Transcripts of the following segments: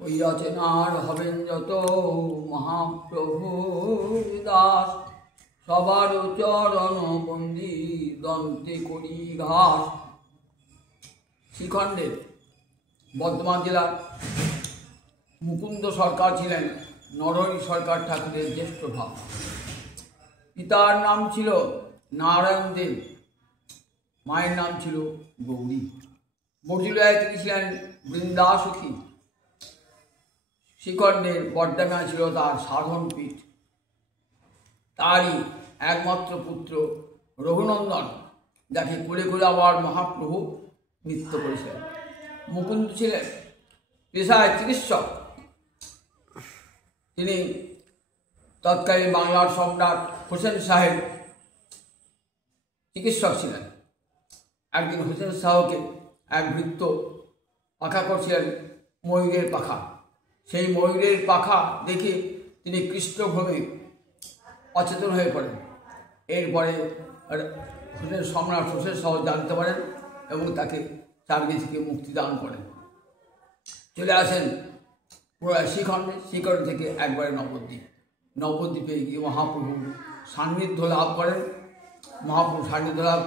হইয়াছেন আর হবেন যত মহাপ্রভু দাস, সবার চরণ বন্দি দন্তে করি ঘাস। শ্রীখণ্ডের বর্ধমান জেলার মুকুন্দ সরকার ছিলেন নরহরি সরকার ঠাকুরের জ্যেষ্ঠ ভাব। পিতার নাম ছিল নারায়ণ দেব, মায়ের নাম ছিল গৌরী। বর্জিলায় তিনি ছিলেন বৃন্দাসখী। শ্রীখণ্ডের বড্ডাঙ্গা ছিল তার সাধন পীঠ। তারই একমাত্র পুত্র রঘুনন্দন, যাকে কোলে কোলে আবার মহাপ্রভু নৃত্য করেছিলেন। মুকুন্দ ছিলেন পেশায় চিকিৎসক। তিনি তৎকালীন বাংলার সম্রাট হোসেন শাহের চিকিৎসক ছিলেন। একদিন হোসেন শাহকে এক ভৃত্য পাখা করছিলেন ময়ূরের পাখা। সেই ময়ূরের পাখা দেখে তিনি কৃষ্ণভ্রমে অচেতন হয়ে পড়েন। এরপরে সম্রাট হোসেন শাহ জানতে পারেন এবং তাকে চাকরি থেকে মুক্তিদান করেন। চলে আসেন শ্রীখণ্ডে। শ্রীখণ্ড থেকে একবারে নবদ্বীপে গিয়ে মহাপ্রভু সান্নিধ্য লাভ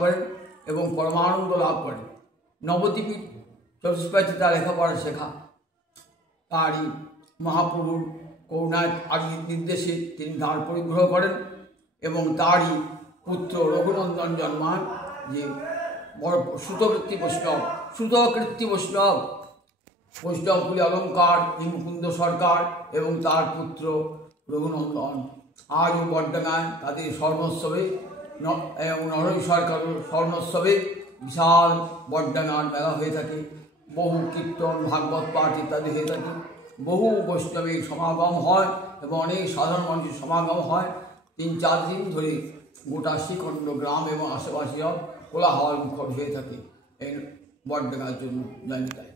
করেন। এবং পরমানন্দ লাভ করেন। নবদ্বীপে চতুষ্পাঠী তার লেখাপড়া শেখা। তারই মহাপ্রভুর করুণায় আদির নির্দেশে তিনি দান পরিগ্রহ করেন এবং তারই পুত্র রঘুনন্দন জন্মান, যে বড় শ্রুতকৃত্তি বৈষ্ণব বৈষ্ণবপুরী অলঙ্কার মুকুন্দ সরকার এবং তার পুত্র রঘুনন্দন আজও বড্ডাঙ্গায় তাদের স্বর্ণোৎসবে এবং নরহরি সরকার স্বর্ণোৎসবে বিশাল বড্ডাঙ্গার মেলা হয়ে থাকে। বহু কীর্তন, ভাগবত পাঠ ইত্যাদি হয়ে থাকে। বহু বৈষ্ণবের সমাগম হয় এবং অনেক সাধারণ মানুষের সমাগম হয়। 3-4 দিন ধরে গোটা শ্রীখণ্ড গ্রাম এবং আশেপাশেও কোলাহল মুখর হয়ে থাকে এই বড্ডাঙ্গার জন্য জানিতায়।